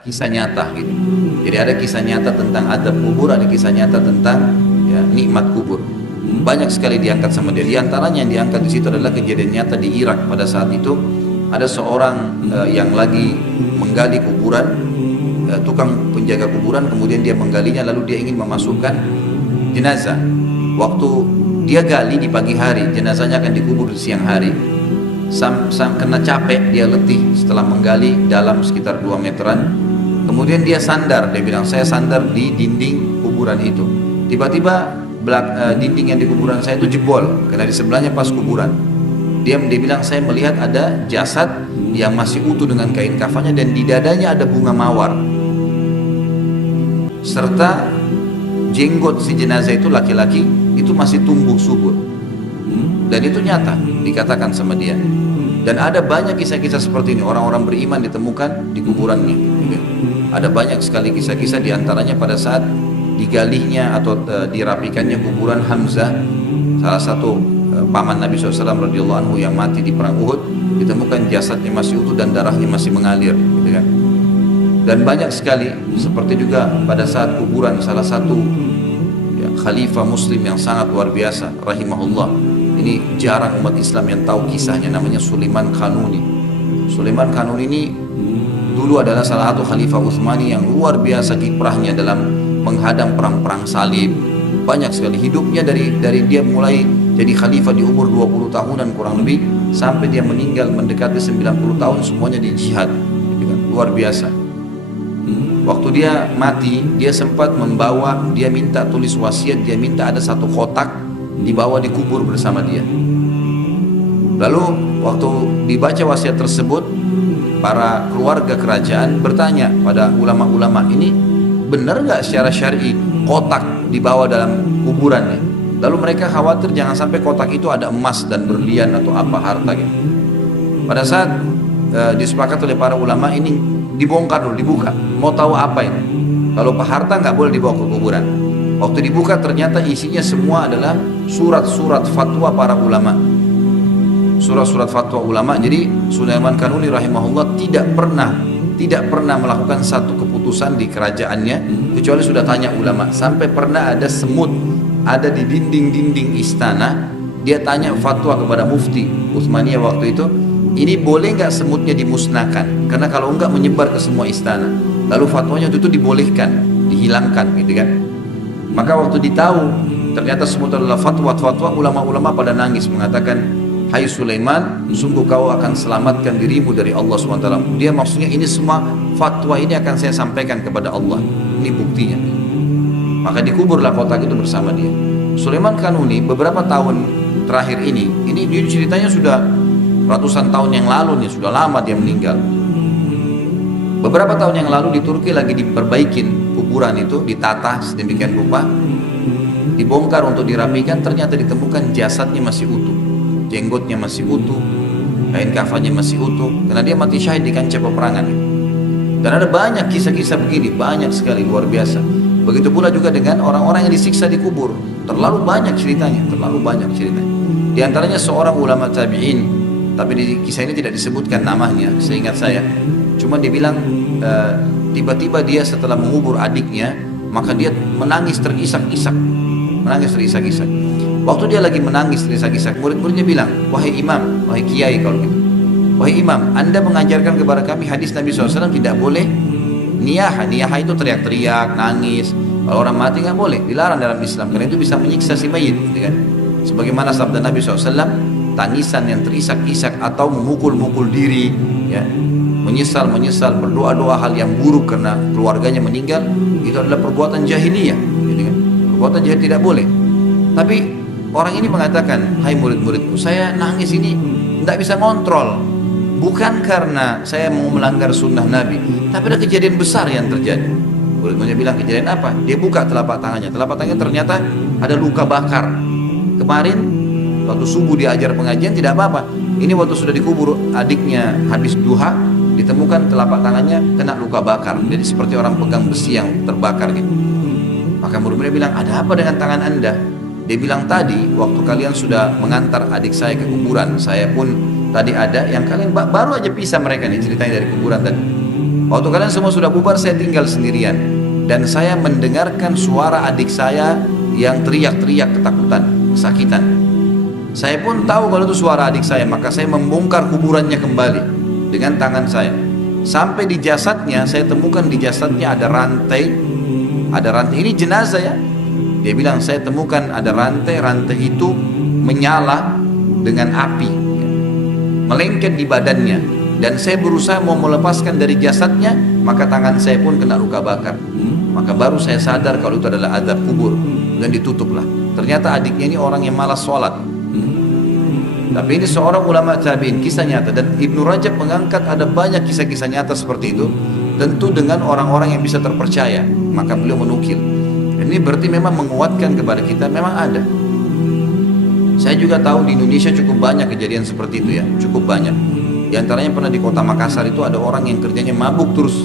kisah nyata gitu. Jadi ada kisah nyata tentang adab kubur, ada kisah nyata tentang ya, nikmat kubur. Banyak sekali diangkat sama dia. Di antaranya yang diangkat di situ adalah kejadian nyata di Irak pada saat itu. Ada seorang yang lagi menggali kuburan, tukang penjaga kuburan, kemudian dia menggalinya lalu dia ingin memasukkan jenazah. Waktu dia gali di pagi hari, jenazahnya akan dikubur di siang hari. Sam kena capek, dia letih setelah menggali dalam sekitar 2 meteran. Kemudian dia sandar, dia bilang saya sandar di dinding kuburan itu. Tiba-tiba dinding yang di kuburan saya itu jebol, karena di sebelahnya pas kuburan. Dia bilang saya melihat ada jasad yang masih utuh dengan kain kafannya dan di dadanya ada bunga mawar. Serta jenggot si jenazah itu laki-laki itu masih tumbuh subur. Dan itu nyata dikatakan sama dia. Dan ada banyak kisah-kisah seperti ini, orang-orang beriman ditemukan di kuburannya. Ada banyak sekali kisah-kisah, diantaranya pada saat digalihnya atau dirapikannya kuburan Hamzah, salah satu paman Nabi SAW radhiyallahu anhu yang mati di perang Uhud, ditemukan jasadnya masih utuh dan darahnya masih mengalir, gitu kan. Dan banyak sekali seperti juga pada saat kuburan salah satu ya, khalifah Muslim yang sangat luar biasa, rahimahullah. Ini jarang umat Islam yang tahu kisahnya, namanya Sulaiman Kanuni. Sulaiman Kanuni ini dulu adalah salah satu khalifah Utsmani yang luar biasa kiprahnya dalam menghadang perang-perang salib. Banyak sekali hidupnya dari dia mulai jadi khalifah di umur 20 tahunan kurang lebih sampai dia meninggal mendekati 90 tahun semuanya di jihad. Luar biasa. Waktu dia mati, dia sempat membawa, dia minta tulis wasiat, dia minta ada satu kotak dibawa dikubur bersama dia. Lalu waktu dibaca wasiat tersebut, para keluarga kerajaan bertanya pada ulama-ulama, ini benar nggak secara syar'i kotak dibawa dalam kuburannya? Lalu mereka khawatir jangan sampai kotak itu ada emas dan berlian atau apa harta gitu. Pada saat disepakati oleh para ulama, ini dibongkar dulu, dibuka. Mau tahu apa ini? Kalau harta nggak boleh dibawa ke kuburan. Waktu dibuka ternyata isinya semua adalah surat-surat fatwa para ulama. Surat-surat fatwa ulama. Jadi Sulaiman Kanuni rahimahullah tidak pernah melakukan satu keputusan di kerajaannya kecuali sudah tanya ulama. Sampai pernah ada semut ada di dinding-dinding istana, dia tanya fatwa kepada mufti Utsmaniyah waktu itu, ini boleh nggak semutnya dimusnahkan? Karena kalau enggak menyebar ke semua istana. Lalu fatwanya itu dibolehkan, dihilangkan gitu kan. Maka waktu ditahu ternyata semut adalah fatwa, ulama-ulama pada nangis mengatakan, hai Sulaiman, sungguh kau akan selamatkan dirimu dari Allah SWT. Dia maksudnya ini semua fatwa ini akan saya sampaikan kepada Allah. Ini buktinya. Maka dikuburlah kotak itu bersama dia. Sulaiman Kanuni beberapa tahun terakhir ini ceritanya sudah ratusan tahun yang lalu nih, sudah lama dia meninggal. Beberapa tahun yang lalu di Turki lagi diperbaikin kuburan itu, ditata sedemikian rupa, dibongkar untuk dirapikan, ternyata ditemukan jasadnya masih utuh, jenggotnya masih utuh, kain kafannya masih utuh, karena dia mati syahid di kancah peperangan. Dan ada banyak kisah-kisah begini, banyak sekali, luar biasa. Begitu pula juga dengan orang-orang yang disiksa di kubur, terlalu banyak ceritanya. Di antaranya seorang ulama tabi'in, tapi di kisah ini tidak disebutkan namanya, seingat saya. Cuma dia bilang tiba-tiba dia setelah mengubur adiknya, maka dia menangis terisak-isak. Waktu dia lagi menangis terisak-isak, murid-muridnya bilang, wahai imam, wahai kiai kalau gitu, wahai imam, anda mengajarkan kepada kami hadis Nabi SAW tidak boleh niyah itu teriak-teriak, nangis. Kalau orang mati nggak boleh, dilarang dalam Islam, karena itu bisa menyiksa si mayit, gitu kan? Sebagaimana sabda Nabi SAW, tangisan yang terisak-isak atau memukul-mukul diri, ya, menyesal, berdoa-doa hal yang buruk karena keluarganya meninggal, itu adalah perbuatan jahiliyah, gitu kan? Perbuatan jahil tidak boleh. Tapi orang ini mengatakan, hai murid-muridku, saya nangis ini tidak bisa ngontrol, bukan karena saya mau melanggar sunnah Nabi, tapi ada kejadian besar yang terjadi. Murid-muridnya bilang, kejadian apa? Dia buka telapak tangannya ternyata ada luka bakar. Kemarin waktu subuh diajar pengajian tidak apa-apa, ini waktu sudah dikubur adiknya habis duha, ditemukan telapak tangannya kena luka bakar, jadi seperti orang pegang besi yang terbakar gitu. Maka murid-muridnya bilang, ada apa dengan tangan anda? Dia bilang, tadi waktu kalian sudah mengantar adik saya ke kuburan, saya pun tadi ada yang kalian baru aja pisah mereka nih, ceritanya dari kuburan tadi. Waktu kalian semua sudah bubar, saya tinggal sendirian. Dan saya mendengarkan suara adik saya yang teriak-teriak ketakutan, kesakitan. Saya pun tahu kalau itu suara adik saya, maka saya membongkar kuburannya kembali dengan tangan saya. Sampai di jasadnya, saya temukan di jasadnya ada rantai. Ada rantai, ini jenazah ya. Dia bilang, saya temukan ada rantai, rantai itu menyala dengan api, melengket di badannya. Dan saya berusaha mau melepaskan dari jasadnya, maka tangan saya pun kena luka bakar. Maka baru saya sadar kalau itu adalah azab kubur, dan ditutuplah. Ternyata adiknya ini orang yang malas sholat. Tapi ini seorang ulama tabi'in, kisah nyata. Dan Ibnu Rajab mengangkat ada banyak kisah-kisah nyata seperti itu, tentu dengan orang-orang yang bisa terpercaya. Maka beliau menukil. Ini berarti memang menguatkan kepada kita, memang ada. Saya juga tahu di Indonesia cukup banyak kejadian seperti itu ya, cukup banyak. Di antaranya pernah di kota Makassar itu ada orang yang kerjanya mabuk terus.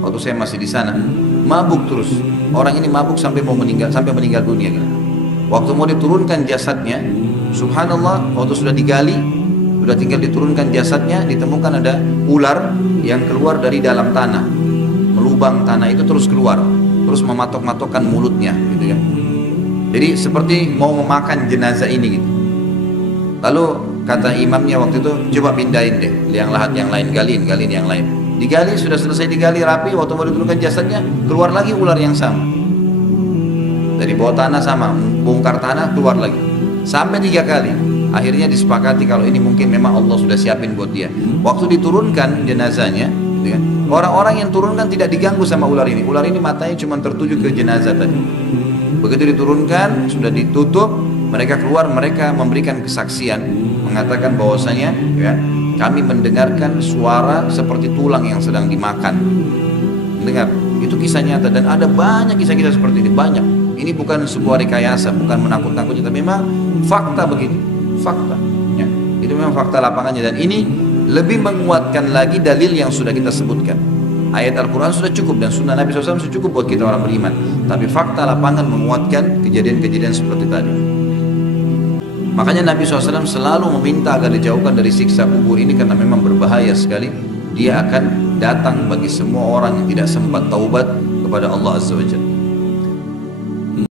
Waktu saya masih di sana, mabuk terus. Orang ini mabuk sampai meninggal dunia. Gitu. Waktu mau diturunkan jasadnya, subhanallah, waktu sudah digali, sudah tinggal diturunkan jasadnya, ditemukan ada ular yang keluar dari dalam tanah, melubang tanah itu terus keluar, terus mematok-matokkan mulutnya, gitu ya. Jadi seperti mau memakan jenazah ini gitu. Lalu kata imamnya waktu itu, coba pindahin deh, yang lahat yang lain, galiin yang lain. Digali, sudah selesai digali rapi, waktu mau diturunkan jasadnya, keluar lagi ular yang sama. Dari bawah tanah sama, bongkar tanah, keluar lagi. Sampai 3 kali. Akhirnya disepakati kalau ini mungkin memang Allah sudah siapin buat dia. Waktu diturunkan jenazahnya, gitu kan, orang-orang yang turunkan tidak diganggu sama ular ini. Ular ini matanya cuma tertuju ke jenazah tadi. Begitu diturunkan, sudah ditutup, mereka keluar, mereka memberikan kesaksian, mengatakan bahwasanya ya, kami mendengarkan suara seperti tulang yang sedang dimakan. Dengar, itu kisah nyata dan ada banyak kisah-kisah seperti ini, banyak. Ini bukan sebuah rekayasa, bukan menakut-nakuti, tapi memang fakta begini, fakta. Ya. Itu memang fakta lapangannya dan ini lebih menguatkan lagi dalil yang sudah kita sebutkan. Ayat Al-Quran sudah cukup dan sunnah Nabi SAW sudah cukup buat kita orang beriman. Tapi fakta lapangan menguatkan kejadian-kejadian seperti tadi. Makanya Nabi SAW selalu meminta agar dijauhkan dari siksa kubur ini karena memang berbahaya sekali. Dia akan datang bagi semua orang yang tidak sempat taubat kepada Allah Azza wa Jalla.